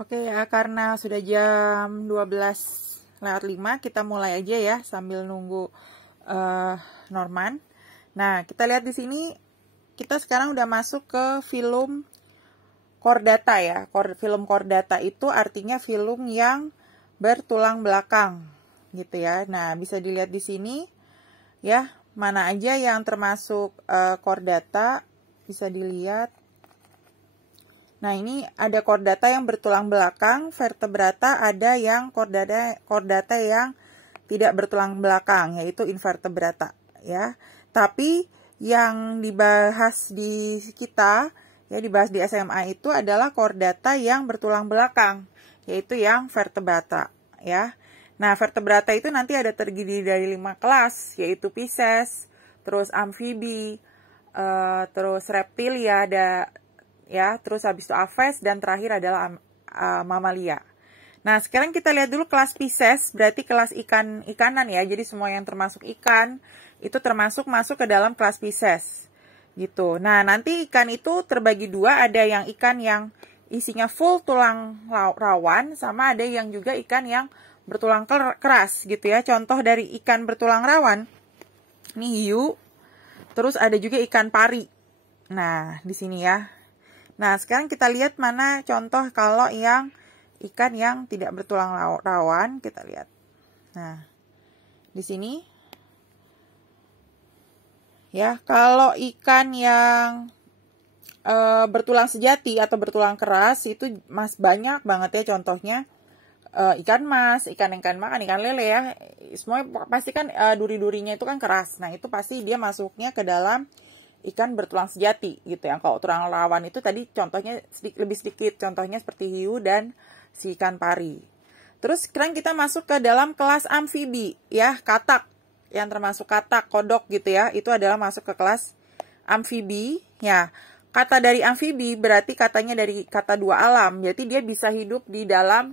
Oke ya, karena sudah jam 12:05, kita mulai aja ya sambil nunggu Norman. Nah, kita lihat di sini, kita sekarang udah masuk ke film chordata ya. Film chordata itu artinya film yang bertulang belakang gitu ya. Nah, bisa dilihat di sini ya, mana aja yang termasuk chordata bisa dilihat. Nah, ini ada chordata yang bertulang belakang, vertebrata ada yang chordata yang tidak bertulang belakang, yaitu invertebrata ya. Tapi yang dibahas di kita, ya dibahas di SMA itu adalah chordata yang bertulang belakang, yaitu yang vertebrata ya. Nah, vertebrata itu nanti ada terdiri dari 5 kelas, yaitu Pisces, terus amfibi, terus reptilia, ya, terus habis itu aves, dan terakhir adalah mamalia. Nah, sekarang kita lihat dulu kelas Pisces, berarti kelas ikanan ya. Jadi semua yang termasuk ikan itu masuk ke dalam kelas Pisces. Gitu. Nah, nanti ikan itu terbagi dua, ada yang ikan yang isinya full tulang rawan, sama ada yang juga ikan yang bertulang keras gitu ya. Contoh dari ikan bertulang rawan, ini hiu, terus ada juga ikan pari. Nah, di sini ya. Nah, sekarang kita lihat mana contoh kalau yang ikan yang tidak bertulang rawan, kita lihat. Nah, di sini ya, kalau ikan yang bertulang sejati atau bertulang keras itu banyak banget ya contohnya. Ikan mas, ikan makan, ikan lele ya. Semua pasti kan duri-durinya itu kan keras. Nah, itu pasti dia masuknya ke dalam ikan bertulang sejati gitu ya. Kalau tulang rawan itu tadi contohnya lebih sedikit, contohnya seperti hiu dan si ikan pari. Terus sekarang kita masuk ke dalam kelas amfibi ya, katak, yang termasuk katak, kodok gitu ya, itu adalah masuk ke kelas amfibi ya. Kata dari amfibi berarti katanya dari kata dua alam, jadi dia bisa hidup di dalam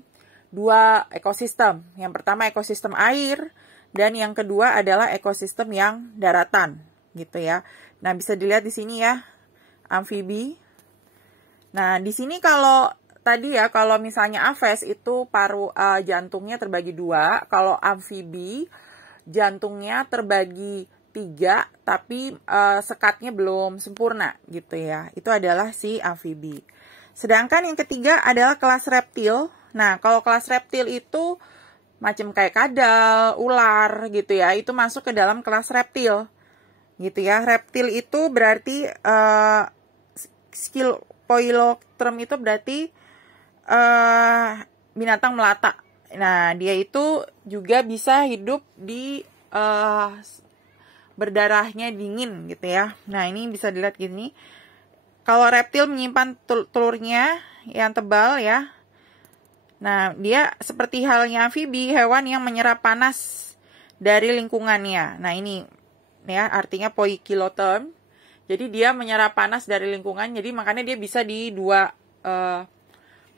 dua ekosistem. Yang pertama ekosistem air, dan yang kedua adalah ekosistem yang daratan gitu ya. Nah, bisa dilihat di sini ya, amfibi. Nah, di sini kalau tadi ya, kalau misalnya aves itu paru jantungnya terbagi dua. Kalau amfibi jantungnya terbagi 3, tapi sekatnya belum sempurna gitu ya. Itu adalah si amfibi. Sedangkan yang ketiga adalah kelas reptil. Nah, kalau kelas reptil itu macam kayak kadal, ular gitu ya, itu masuk ke dalam kelas reptil. Gitu ya. Reptil itu berarti Scylophoiloctrum itu berarti binatang melata. Nah, dia itu juga bisa hidup di berdarahnya dingin gitu ya. Nah, ini bisa dilihat gini. Kalau reptil menyimpan telurnya yang tebal ya. Nah, dia seperti halnya amfibi, hewan yang menyerap panas dari lingkungannya. Nah, ini ya, artinya poikiloterm. Jadi dia menyerap panas dari lingkungan, jadi makanya dia bisa di dua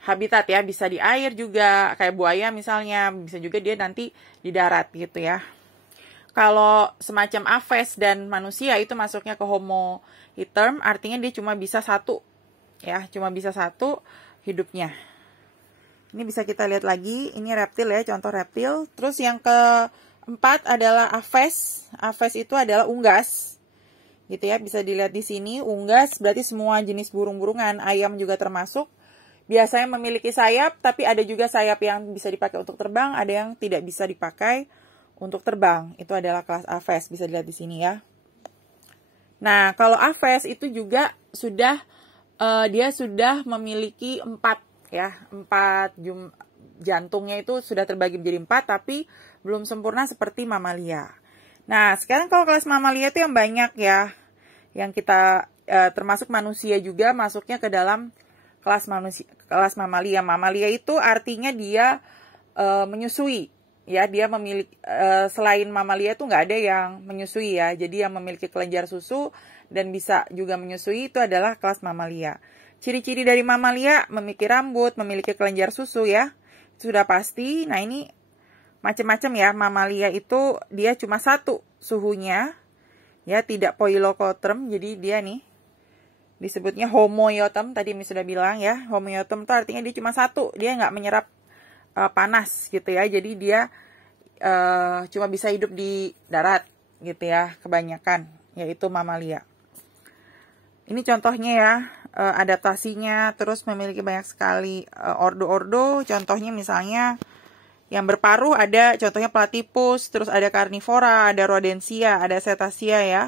habitat ya, bisa di air juga, kayak buaya misalnya, bisa juga dia nanti di darat gitu ya. Kalau semacam aves dan manusia itu masuknya ke homo iterm, artinya dia cuma bisa satu ya, cuma bisa satu hidupnya. Ini bisa kita lihat lagi, ini reptil ya, contoh reptil. Terus yang keempat adalah aves. Aves itu adalah unggas. Gitu ya, bisa dilihat di sini, unggas berarti semua jenis burung-burungan, ayam juga termasuk. Biasanya memiliki sayap, tapi ada juga sayap yang bisa dipakai untuk terbang, ada yang tidak bisa dipakai untuk terbang. Itu adalah kelas aves, bisa dilihat di sini ya. Nah, kalau aves itu juga dia sudah memiliki 4 ya, 4 jantungnya itu sudah terbagi menjadi 4, tapi belum sempurna seperti mamalia. Nah, sekarang kalau kelas mamalia itu yang banyak ya, yang kita termasuk manusia juga masuknya ke dalam kelas mamalia. Mamalia itu artinya dia menyusui ya, dia memiliki selain mamalia itu nggak ada yang menyusui ya. Jadi yang memiliki kelenjar susu dan bisa juga menyusui itu adalah kelas mamalia. Ciri-ciri dari mamalia, memiliki rambut, memiliki kelenjar susu ya, sudah pasti. Nah, ini macam-macam ya, mamalia itu dia cuma satu suhunya ya, tidak poikiloterm, jadi dia nih disebutnya homoiotum. Tadi Miss sudah bilang ya, homoiotum itu artinya dia cuma satu, dia nggak menyerap panas gitu ya. Jadi dia cuma bisa hidup di darat gitu ya, kebanyakan, yaitu mamalia. Ini contohnya ya, adaptasinya, terus memiliki banyak sekali ordo-ordo. Contohnya misalnya yang berparuh ada, contohnya platypus, terus ada karnivora, ada rodentia, ada cetacea ya.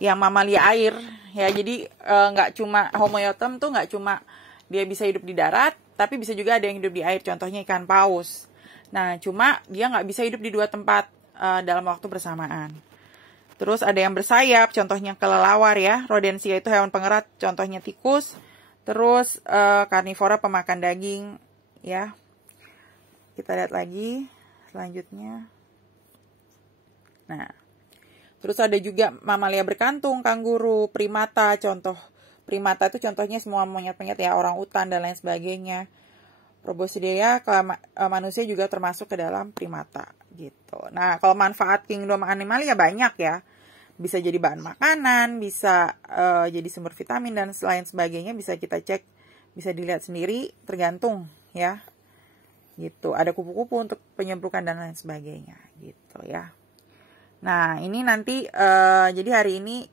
Yang mamalia air ya, jadi nggak cuma homoiotum tuh nggak cuma dia bisa hidup di darat, tapi bisa juga ada yang hidup di air, contohnya ikan paus. Nah, cuma dia nggak bisa hidup di dua tempat dalam waktu bersamaan. Terus ada yang bersayap, contohnya kelelawar ya. Rodentia itu hewan pengerat, contohnya tikus. Terus karnivora pemakan daging ya. Kita lihat lagi selanjutnya. Nah, terus ada juga mamalia berkantung, kanguru, primata. Contoh primata itu contohnya semua monyet-monyet ya, orang utan dan lain sebagainya. Proboscidea, manusia juga termasuk ke dalam primata gitu. Nah, kalau manfaat kingdom animalia banyak ya. Bisa jadi bahan makanan, bisa jadi sumber vitamin dan lain sebagainya, bisa kita cek, bisa dilihat sendiri, tergantung ya. Gitu. Ada kupu-kupu untuk penyembrukan dan lain sebagainya gitu ya. Nah, ini nanti jadi hari ini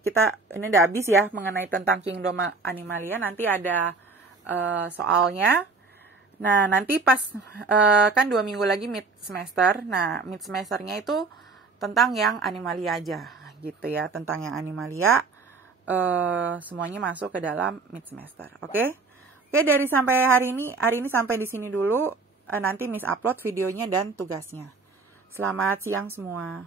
ini udah habis ya mengenai tentang kingdom animalia. Nanti ada soalnya. Nah, nanti pas kan 2 minggu lagi mid semester. Nah, mid semesternya itu tentang yang animalia aja gitu ya, tentang yang animalia semuanya masuk ke dalam mid semester. Oke, dari sampai hari ini sampai di sini dulu. Nanti Miss upload videonya dan tugasnya. Selamat siang semua.